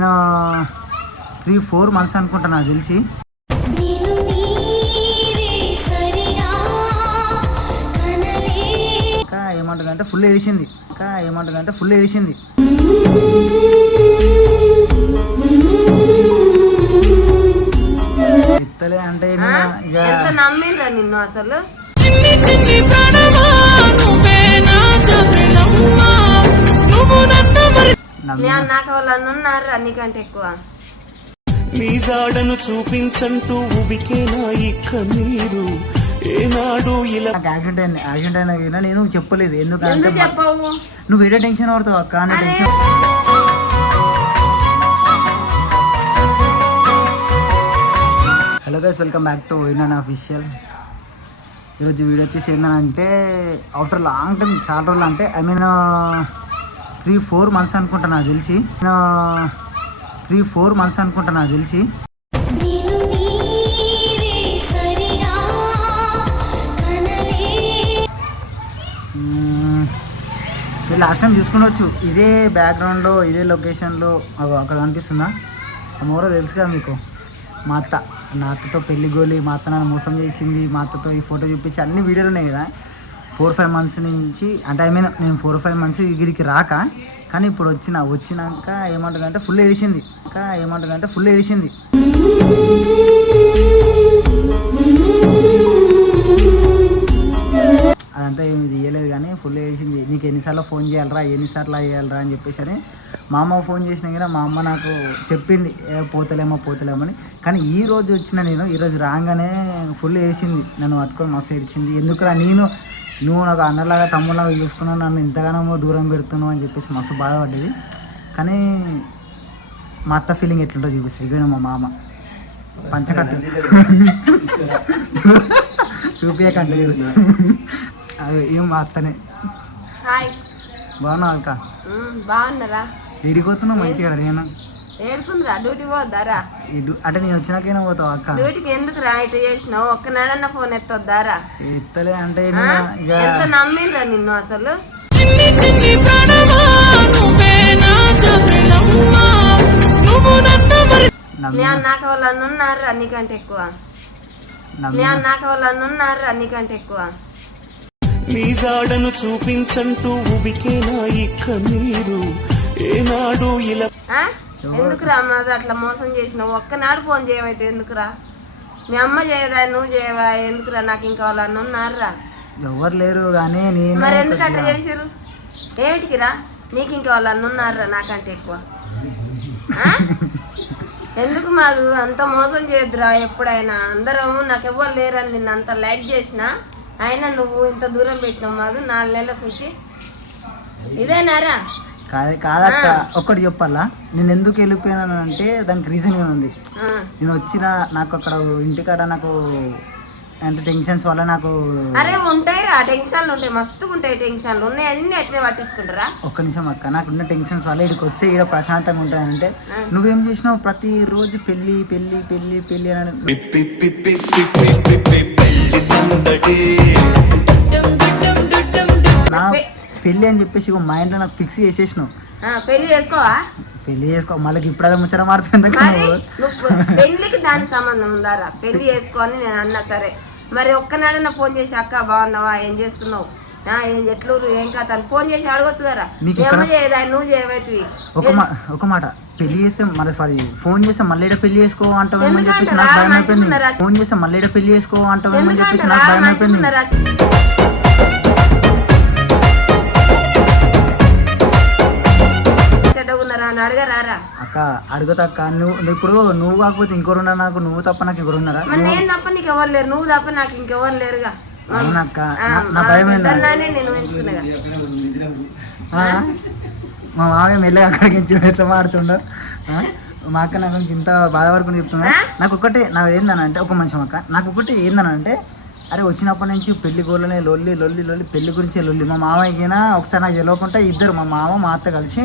3-4 months అనుకుంటా నాకు తెలిసి. ఇంకా ఏమంటుందంటే ఫుల్ ఏడిచింది. ఇత్తలే అంటే నమ్మిండ్రా నిన్ను అసలు. నాకు వాళ్ళని ఉన్నారు అన్నికంటే ఎక్కువ. నీ జాడను చూపించంటూ ఉబికేనా కన్నీరు ఏనాడు ఇలా. యాక్సిడెంట్ అయినా నేను చెప్పలేదు. ఎందుకంటే చెప్పవు నువ్వు ఏదో టెన్షన్ పడతావు అక్క. Tension. Hello guys, welcome back to వినన్ అఫీషియల్. ఈరోజు వీడియో వచ్చేసి ఏంటంటే ఆఫ్టర్ లాంగ్ టైం, చాలా రోజులు అంటే 3-4 months అనుకుంటా నాకు తెలిసి. 3-4 months అనుకుంటా నాకు తెలిసి. మీరు లాస్ట్ టైం చూసుకునవచ్చు. ఇదే బ్యాక్గ్రౌండ్లో, ఇదే లొకేషన్లో అక్కడ కనిపిస్తుందా మోరో తెలుసు కదా మీకు. మా అత్త, నా అత్తతో పెళ్లి గోలి, మా అత్త నన్ను మోసం చేసింది, మా అత్తతో ఈ ఫోటో చూపించి అన్ని వీడియోలు ఉన్నాయి కదా. 4-5 months నుంచి అంటే నేను 4-5 months ఇగిరికి రాక, కానీ ఇప్పుడు వచ్చినాక ఏమంటుందంటే ఫుల్ ఏడిచింది. అదంతా ఏమి తీయలేదు కానీ ఫుల్ ఏడిచింది. నీకు ఎన్నిసార్లు ఫోన్ చేయాలరా అని చెప్పేసి అని మా అమ్మ ఫోన్ చేసినా కానీ మా అమ్మ నాకు చెప్పింది పోతలేమో అని. కానీ ఈరోజు రాగానే ఫుల్ ఏడిచింది. నన్ను పట్టుకొని మస్తు ఏడిచింది. ఎందుకురా నువ్వు నాకు అన్నలాగా తమ్ముళ్ళగా చూసుకున్నావు, నన్ను ఇంతగానో దూరం పెడుతున్నావు అని చెప్పేసి మస్తు బాధపడ్డది. కానీ మా అత్త ఫీలింగ్ ఎట్లుంటో చూపిస్తుంది. ఇదేనా మా మామ పంచకట్టు చూపించకండి. ఏం మా అత్తనే. బాగున్నావు అక్క? బాగున్నారా? ఇడిపోతున్నావు మంచిగా. నేను ఏడుకుందిరా డ్యూటీ పోద్దారా? అంటే నేను వచ్చినాకైనా పోతావు అక్క? డ్యూటీకి ఎందుకు రా ఇటు చేసినావు? ఒక్కనాడన్న ఫోన్ ఎత్తొద్దారా? ఎత్తలే అంటే ఎంత నమ్మిండ్రా నిన్ను అసలు. నాకు వాళ్ళని ఉన్నారు అన్నికంటే ఎక్కువ. నీ జాడను చూపించంటూ ఉబికేనా కన్నీరు ఏనాడు ఇలా. ఎందుకురా మాది అట్లా మోసం చేసినావు? ఒక్కనాడు ఫోన్ చేయవైతే ఎందుకురా? మీ అమ్మ చేయదా, నువ్వు చేయవా? ఎందుకురా? నాకు ఇంకా వాళ్ళని ఉన్నారా? ఎవరు లేరు కానీ మరి ఎందుకు అట్లా చేసిర్రు? ఏమిటికిరా? నీకు ఇంకా వాళ్ళని ఉన్నారా నాకంటే ఎక్కువ? ఎందుకు మాకు అంత మోసం చేయొద్దురా ఎప్పుడైనా. అందరం నాకు ఎవ్వరు లేరని నిన్ను అంత లైక్ చేసినా అయినా నువ్వు ఇంత దూరం పెట్టినావు. మాకు 4 నెలల నుంచి ఇదేనారా? కాదక్క, ఒక్కటి చెప్పాలా, నేను ఎందుకు వెళ్ళిపోయినాను అంటే దానికి రీజన్ ఉంది. నేను నాకు అక్కడ ఇంటికాడ నాకు అంటే టెన్షన్స్ వల్ల నాకు. అరే ఉంటాయిరా టెన్షన్లు, ఉంటాయి మస్తుగా ఉంటాయి టెన్షన్లు. ఉన్నాయి అన్ని అట్నే పట్టించుకుంటారా? ఒక్క నిమిషం అక్క, నాకున్న టెన్షన్స్ వల్ల ఇక్కడికి వస్తే ఇక్కడ ప్రశాంతంగా ఉంటాయంటే నువ్వేం చేసినావు? ప్రతిరోజు పెళ్లి అని నా పెళ్ళి అని చెప్పేసి మైండ్ లో నాకు ఫిక్స్ చేసేసినావు. పెళ్లి చేసుకో మళ్ళీ ఇప్పుడు అదే ముచ్చట మారుతుంది. పెళ్లికి దానికి సంబంధం ఉందారా? పెళ్లి చేసుకోని నేను అన్నా సరే, మరి ఒక్కనాడన్నా ఫోన్ చేసి అక్క బాగున్నావా, ఏం చేస్తున్నావు, ఎట్లూరు, ఏం కథ అని ఫోన్ చేసి అడగొచ్చు కదా. చేయదా, నువ్వు చేయవైతే. ఒక మాట, పెళ్లి చేస్తే మరి ఫోన్ చేస్తే మళ్ళీ పెళ్లి చేసుకో అంటావేమని చెప్పేసి నాకు భయం అయిపోయింది. ఫోన్ చేస్తే మళ్ళీ పెళ్లి చేసుకో అంటావేమని చెప్పేసి నాకు భయం అయిపోయింది. అక్క అడుగుతా అక్క, నువ్వు కాకపోతే ఇంకోరు ఉన్నారు నాకు, నువ్వు తప్ప నాకు ఇంకోరు ఉన్నారా? నేను తప్ప నీకు ఎవరు లేరు, నువ్వు తప్ప నాకు ఇంకెవరు లేరుగా. అవునక్క, నా భయం నేను ఎంచుకున్నా. మా మామయ్య మెల్లగా అక్కడికి ఎట్లా మాడుతుండో. మా అక్క నాకు ఇంత బాధపడుకుని చెప్తున్నా. నాకు ఏందనంటే ఒక మనిషి అక్క, నాకు ఒకటి ఏందనంటే అరే వచ్చినప్పటి నుంచి పెళ్లి గోళ్ళనే లొల్లి పెళ్లి గురించే లొల్లి. మా మామయ్యకినా ఒకసారి నాకు తెలియకుండా ఇద్దరు మా మామ మా అత్త కలిసి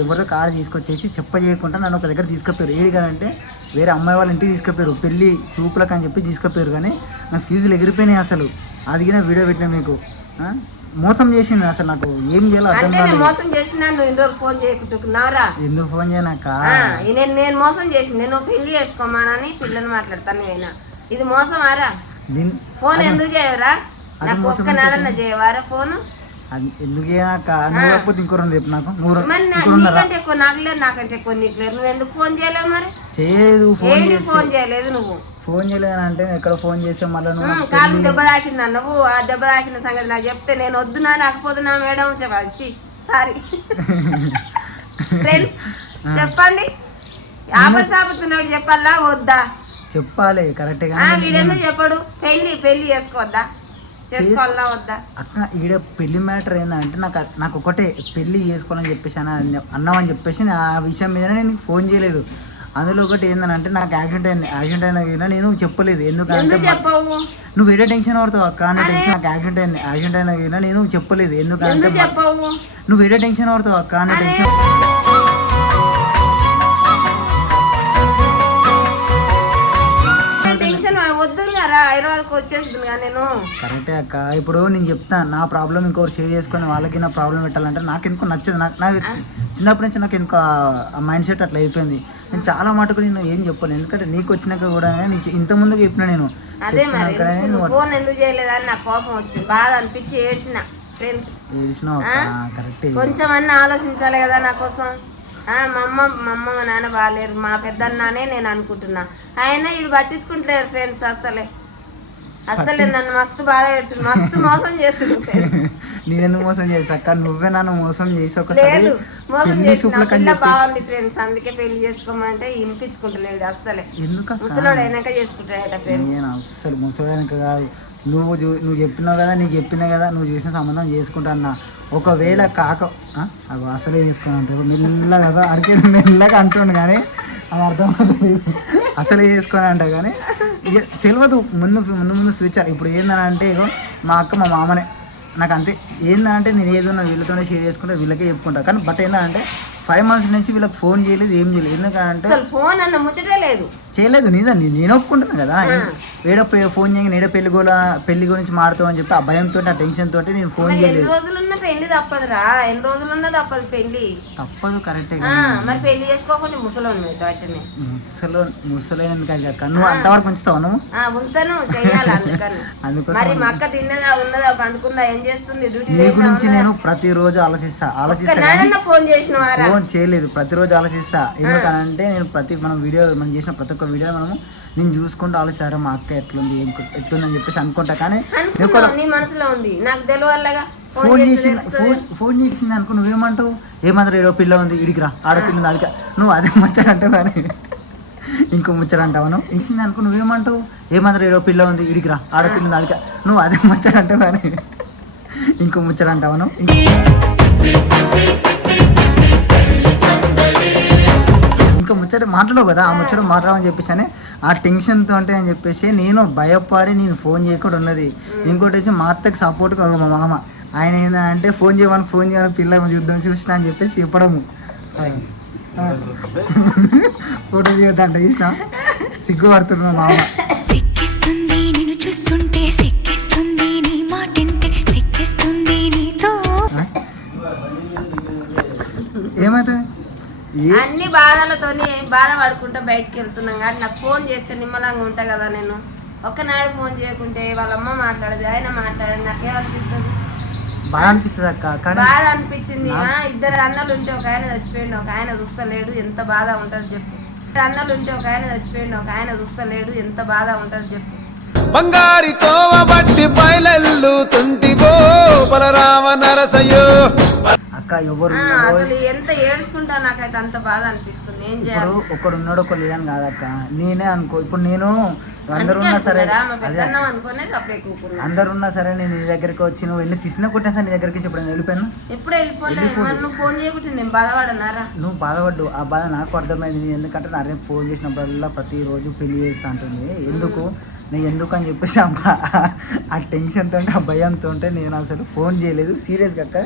ఎవరిదో కారు తీసుకొచ్చేసి చేయకుండా నన్ను ఒక దగ్గర తీసుకుపోయారు. ఏడిగానంటే వేరే అమ్మాయి వాళ్ళ ఇంటికి తీసుకుపోయారు, పెళ్ళి చూపులకు అని చెప్పి తీసుకుపోయారు. కానీ నా ఫ్యూజులు ఎగిరిపోయినాయి అసలు. అదిగిన వీడియో పెట్టినా మీకు. మోసం చేసింది అసలు నాకు ఏం చేయాలో అర్థం అంటే నేను కాలేదు. మోసం చేసినా నువ్వు ఇన్ని రోజులు ఫోన్ చేయకుంటున్నావురా? ఎందుకు ఫోన్ చేయనాక నేను మోసం చేసింది. నేను పెళ్లి చేసుకోమానని పిల్లని మాట్లాడతాను అయినా ఇది మోసం ఆరా? ఫోన్ ఎందుకు చేయరా? నాకు ఒక్క నెలన్న చేయవారా ఫోను? ఎందుకు చేయనాక నువ్వు కాకపోతే ఇంకో రెండు చెప్పు నాకు. నీకంటే ఎక్కువ నాకు లేదు, నాకంటే ఎక్కువ నీకు లేదు. నువ్వు ఎందుకు ఫోన్ చేయలేవు మరి? చేయలేదు. ఫోన్ చేయలేదు నువ్వు. ఫోన్ చేయలేదు అంటే ఎక్కడ ఫోన్ చేస్తే మళ్ళీ నువ్వు కాలు దెబ్బ తాకిందా నువ్వు? ఆ దెబ్బ తాకిన సంగతి నాకు చెప్తే నేను వద్దునా రాకపోతున్నా మేడం చెప్పాలి. సారీ ఫ్రెండ్స్ చెప్పండి. ఆపసాపుతున్నాడు చెప్పాలా వద్దా? చెప్పాలి కరెక్ట్ గా. వీడెందుకు చెప్పడు? పెళ్లి చేసుకోవద్దా? చేసుకోవాలా వద్దా? అక్క ఈడ పెళ్లి మ్యాటర్ ఏంటంటే నాకు ఒకటే పెళ్లి చేసుకోవాలని చెప్పేసి అన్నామని చెప్పేసి ఆ విషయం మీదనే నేను ఫోన్ చేయలేదు. అందులో ఒకటి ఏంటంటే నాకు యాక్సిడెంట్ అయినా నేను చెప్పలేదు. ఎందుకంటే నువ్వు ఏదో టెన్షన్ పడతావు అక్క అంటే టెన్షన్. నాకు యాక్సిడెంట్ అయినా నేను చెప్పలేదు. ఎందుకంటే నువ్వు ఏదో టెన్షన్ పడతావు అక్క అంటే టెన్షన్. హైదరాబాద్కి వచ్చేస్తుంది నేను. కరెక్టే అక్క. ఇప్పుడు నేను చెప్తాను నా ప్రాబ్లం ఇంకొకరు షేర్ చేసుకొని వాళ్ళకి నా ప్రాబ్లం పెట్టాలంటే నాకు ఎందుకు నచ్చదు. నాకు చిన్నప్పటి నుంచి నాకు ఎందుకు ఆ మైండ్ సెట్ అట్లా అయిపోయింది. నేను చాలా మటుకు నేను ఏం చెప్పాను. ఎందుకంటే నీకు వచ్చినాక కూడా ఇంత ముందుగా చెప్పిన నేను ఫోన్ ఎందుకు చేయలేదని నాకు కోపం వచ్చింది, బాధ అనిపించి ఏడ్చిన. ఫ్రెండ్స్ కొంచెం అన్న ఆలోచించాలి కదా నా కోసం. మా అమ్మ మా నాన్న బాగాలేరు, మా పెద్దన్నానే నేను అనుకుంటున్నా. ఆయన వీడు పట్టించుకుంటలేరు ఫ్రెండ్స్. అసలే నన్ను మస్తు బాగా పెడుతుంది, మస్తు మోసం చేస్తుంది. నేను మోసం చేసాక నువ్వే నన్ను మోసం చేసి ఒకసారి బాగుంది ఫ్రెండ్స్, అందుకే పెళ్లి చేసుకోమంటే వినిపించుకుంటలేడు అస్సలే. ఎందుకు ముసలోడు అయినాక చేసుకుంటాడట ఫ్రెండ్స్. నేను అస్సలు ముసలోడైనాక కాదు. నువ్వు చెప్పినావు కదా, నీకు చెప్పినా కదా నువ్వు చేసిన సంబంధం చేసుకుంటా అన్న. ఒకవేళ అవి అసలే చేసుకుని మెల్లగా అడిగే మెల్లగా అంటుండు కానీ అది అర్థమవుతుంది. అసలే చేసుకొని అంట కానీ తెలియదు ముందు ఫ్యూచర్. ఇప్పుడు ఏందనంటే ఇగో మా అక్క మా మామనే నాకు అంతే. ఏంటంటే నేను ఏదన్నా వీళ్ళతోనే షేర్ చేసుకుంటే వీళ్ళకే చెప్పుకుంటా. కానీ బట్ ఏంటంటే 5 months నుంచి వీళ్ళకి ఫోన్ చేయలేదు, ఏం చేయలేదు. ఎందుకంటే ఫోన్ అన్న ముచ్చటే లేదు, చేయలేదు. నేను ఒప్పుకుంటున్నా కదా. ఏడో ఫోన్ చేయగా నేడో పెళ్లి గురించి మారుతావు అని చెప్పి ఆ భయంతో ఆ టెన్షన్ తోటి నేను ఫోన్ చేయలేదు. పెళ్లి తప్పదురా, ఎన్ని రోజులున్నా తప్పదు పెళ్లి. తప్పదు కరెక్టే. మరి పెళ్లి చేసుకోకుండా ముసలోని ముసలైనందుకు అక్క నువ్వు అంతవరకు ఉంచుతావు నువ్వు? ఉంచను, చెయ్యాలి. అందుకని మరి మా అక్క తిన్నదా ఉన్నదా పండుకుందా ఏం చేస్తుంది? నీ గురించి నేను ప్రతిరోజు ఆలోచిస్తా. ఫోన్ చేసిన ఫోన్ చేయలేదు, ప్రతిరోజు ఆలోచిస్తా. ఎందుకనంటే నేను మనం చేసిన ప్రతి ఒక్క వీడియో నేను చూసుకుంటూ ఆలోచిస్తారా మా అక్క ఎట్లుంది ఎట్లుందని చెప్పేసి అనుకుంటా. కానీ నీ మనసులో ఉంది నాకు తెలియదు. ఫోన్ చేసింది అనుకో నువ్వేమంటావు? ఏమంటారు ఏడో పిల్ల ఉంది ఇడికి రా, ఆడపిల్ల ఉంది అడిగా నువ్వు అదే ముచ్చడంటావు. కానీ ఇంకో ముచ్చడంటావు నువ్వు ఇచ్చింది అనుకో నువ్వేమంటావు? ఏమంటారు ఏడో పిల్ల ఉంది ఇడికి రా, ఆడపిల్ల ఉంది అడిగా నువ్వు అదే ముచ్చడంటావు. కానీ ఇంకో ముచ్చడంటావు నువ్వు. ఇంకా ముచ్చట మాట్లాడవు కదా, ఆ ముచ్చట మాట్లాడమని చెప్పేసి ఆ టెన్షన్తో అంటే అని చెప్పేసి నేను భయపడి నేను ఫోన్ చేయకుండా ఉన్నది. ఇంకోటి వచ్చి మా అత్తకి సపోర్ట్గా మా మామ ఆయన ఏంటంటే ఫోన్ చేయమని పిల్ల చూసినా అని చెప్పేసి చెప్పడము. ఫోటో చేయొద్దంట చూసినా సిగ్గుపడుతున్నా మామ. ఏమైతే అన్ని బాధలతోని బాధపడుకుంటా బయటకు వెళ్తున్నాం కానీ నాకు ఫోన్ చేస్తే నిమ్మలంగా ఉంటా కదా. నేను ఒక్కనాడు ఫోన్ చేయకుంటే వాళ్ళ అమ్మ మాట్లాడదు, ఆయన మాట్లాడదు, నాకేమనిపిస్తుంది? బాగా అనిపిస్తుంది అక్క. బాధ అనిపించింది. 2 అన్నలు ఉంటే ఒక ఆయన చచ్చిపోయిండు, ఒక ఆయన చూస్తలేడు, ఎంత బాధ ఉంటుంది చెప్పు. 2 అన్నలు ఉంటే ఒక ఆయన చచ్చిపోయిండు, ఒక ఆయన చూస్తలేడు, ఎంత బాధ ఉంటుంది చెప్పు. బంగారితో బట్టి బయలెల్లు తుంటివో బలరామ నరసయ్యో అక్క ఎవరు అసలు ఎంత ఏడ్చుకుంటా నాకైతే అంత బాధ అనిపిస్తుంది. ఏం చేయాలి? ఒకడు ఉన్నాడు ఒకడు లేదని కాదక్క, నేనే అనుకో. ఇప్పుడు నేను అందరు ఉన్నా సరే అందరు ఉన్నా సరే నేను నీ దగ్గరికి వచ్చి నువ్వు ఎన్ని తిట్టిన కొట్టినా సరే నీ దగ్గరికి ఇప్పుడు వెళ్ళిపోయాను. ఎప్పుడు వెళ్ళిపోలేదు, ఫోన్ చేయకుంటే నేను బాధపడనారా? నువ్వు బాధపడ్డు, ఆ బాధ నాకు అర్థమైంది. ఎందుకంటే నా ఫోన్ చేసినప్పుడల్లా ప్రతిరోజు పెళ్లి చేస్తా అంటుంది. నేను ఎందుకు అని చెప్పేసి ఆ టెన్షన్తో ఆ భయంతో నేను అసలు ఫోన్ చేయలేదు. సీరియస్గా అక్క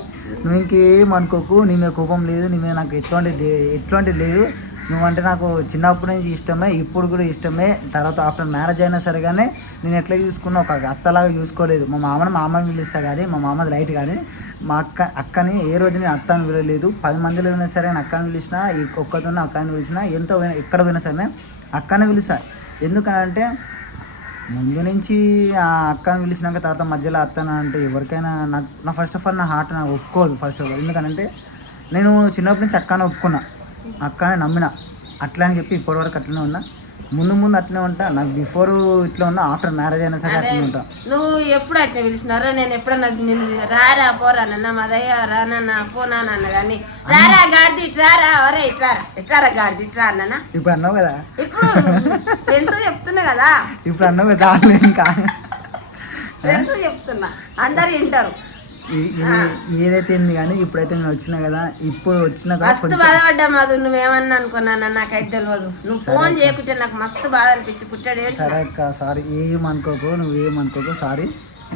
నువ్వు ఇంకేం అనుకోకు, నీ మీద కోపం లేదు, నీ మీద నాకు ఎట్లాంటి లేదు. నువ్వంటే నాకు చిన్నప్పటి నుంచి ఇష్టమే, ఇప్పుడు కూడా ఇష్టమే. తర్వాత ఆఫ్టర్ మ్యారేజ్ అయినా సరే కానీ నేను ఎట్లా చూసుకున్నా ఒక అత్తలాగా చూసుకోలేదు. మా మామని పిలుస్తా కానీ మా మామది లైట్ కానీ మా అక్కని ఏ రోజు నేను అత్త అని పిలవలేదు. 10 మందిలో అయినా సరే నేను అక్కని పిలిచినా, ఒక్కతో అక్కని పిలిచినా, ఎంతో ఎక్కడ పోయినా సరే అక్కనే పిలుస్తా. ఎందుకనంటే ముందు నుంచి ఆ అక్కని పిలిచినాక తర్వాత మధ్యలో అత్తన అంటే ఎవరికైనా నా ఫస్ట్ ఆఫ్ ఆల్ నా హార్ట్ నాకు ఒప్పుకోదు ఫస్ట్ ఆఫ్ ఆల్. ఎందుకంటే నేను చిన్నప్పటి నుంచి అక్కనే ఒప్పుకున్నా, అక్కనే నమ్మిన. అట్లా అని చెప్పి ఇప్పటివరకు అట్లనే ఉన్నా, ముందు అట్లనే ఉంటా. నాకు బిఫోర్ ఇట్లా ఉన్నా, ఆఫ్టర్ మ్యారేజ్ అయినా సరే అట్లనే ఉంటా. నువ్వు ఎప్పుడు అట్లా పిలిచినారా? నేను ఎప్పుడన్నా నిన్ను రారా పోరానన్న మదయ్య రానన్న పోనానన్న కానీ రారా గాడిది ఇట్లారా, ఒరే ఇట్లారా గాడిది ఇట్లా అన్నా. ఇప్పుడు అన్నావు కదా, ఇప్పుడు ఫ్రెండ్స్ చెప్తున్నా కదా, ఇప్పుడు అన్నావు కదా ఇంకా ఫ్రెండ్స్ చెప్తున్నా, అందరు వింటారు. ఏదైతే ఏంది కానీ ఇప్పుడైతే నేను వచ్చినా కదా, ఇప్పుడు వచ్చినా కదా మస్తు బాధపడ్డా మధు. నువ్వేమన్నా అనుకున్నాను నాకైతే తెలియదు. నువ్వు ఫోన్ చేయకుంటే నాకు మస్తు బాధ అనిపించి పుట్టాడు. సరే అక్క సారీ, ఏమనుకోకు, నువ్వేమనుకోకు సారీ.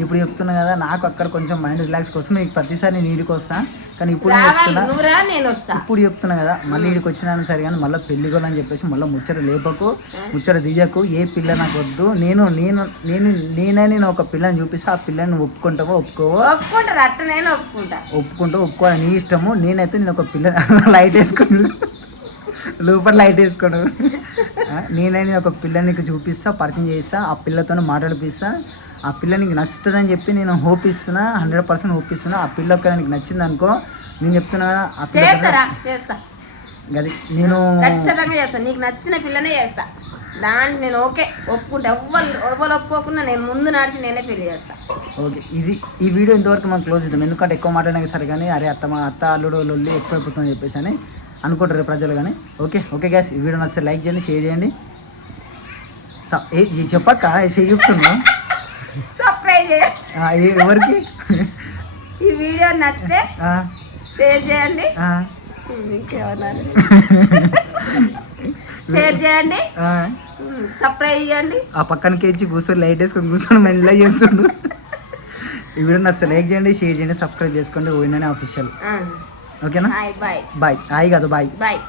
ఇప్పుడు చెప్తున్నా కదా, నాకు అక్కడ కొంచెం మైండ్ రిలాక్స్ కోసం నీకు ప్రతిసారి నేను ఈడికి వస్తా. కానీ ఇప్పుడు ఇప్పుడు చెప్తున్నా కదా, మళ్ళీ ఈడికి వచ్చినాను సరే కానీ మళ్ళీ పెళ్లి అని చెప్పేసి మళ్ళీ ముచ్చట లేపకు, ముచ్చట దియ్యకు. ఏ పిల్ల నాకు వద్దు. నేనే ఒక పిల్లని చూపిస్తా, ఆ పిల్లని నువ్వు ఒప్పుకుంటావో ఒప్పుకోవో. ఒప్పుకోవాలి నీ ఇష్టము. నేనైతే నేను ఒక పిల్ల లైట్ వేసుకోండు లోపల లైట్ వేసుకోండు. నేనైనా ఒక పిల్లని నీకు చూపిస్తా, పరిచయం చేయిస్తా, ఆ పిల్లతో మాట్లాడిపిస్తా. ఆ పిల్ల నీకు నచ్చుతుందని చెప్పి నేను హోప్ ఇస్తున్నా, 100% హోప్ ఇస్తున్నా. ఆ పిల్ల ఒక్క నీకు నచ్చింది అనుకో, నేను చెప్తున్నా కదా అది నేను ఖచ్చితంగా చేస్తా. నీకు నచ్చిన పిల్లనే చేస్తా. దాన్ని నేను ఓకే ఒప్పుకుంటా. ఎవ్వరు ఒప్పుకోకుండా నేను ముందు నడిచి నేనే పెళ్లి చేస్తా. ఓకే, ఈ వీడియో ఇంతవరకు మనం క్లోజ్ చేద్దాం. ఎందుకంటే ఎక్కువ మాట్లాడినా సరే కానీ అరే అత్త అల్లుడు లొల్లి ఎక్కువైపోతుందని చెప్పేసి అని అనుకుంటారు ప్రజలు కానీ. ఓకే గ్యాస్, ఈ వీడియో నచ్చితే లైక్ చేయండి, షేర్ చేయండి. చెప్పక్క చెప్తున్నా సబ్స్క్రైబ్ చేయండి. ఎవరికి ఈ వీడియో నచ్చితే షేర్ చేయండి, షేర్ చేయండి, సబ్స్క్రైబ్ చేయండి. ఆ పక్కనకి ఇచ్చి కూర్చొని లైట్ వేసుకొని కూర్చొని మెల్లగా చేస్తుండు. ఈ వీడియో నచ్చితే లైక్ చేయండి, షేర్ చేయండి, సబ్స్క్రైబ్ చేసుకోండి. ఓయిననే ఆఫీషియల్. ఓకేనా? Bye bye. హాయ్ కాదు బాయ్. బాయ్.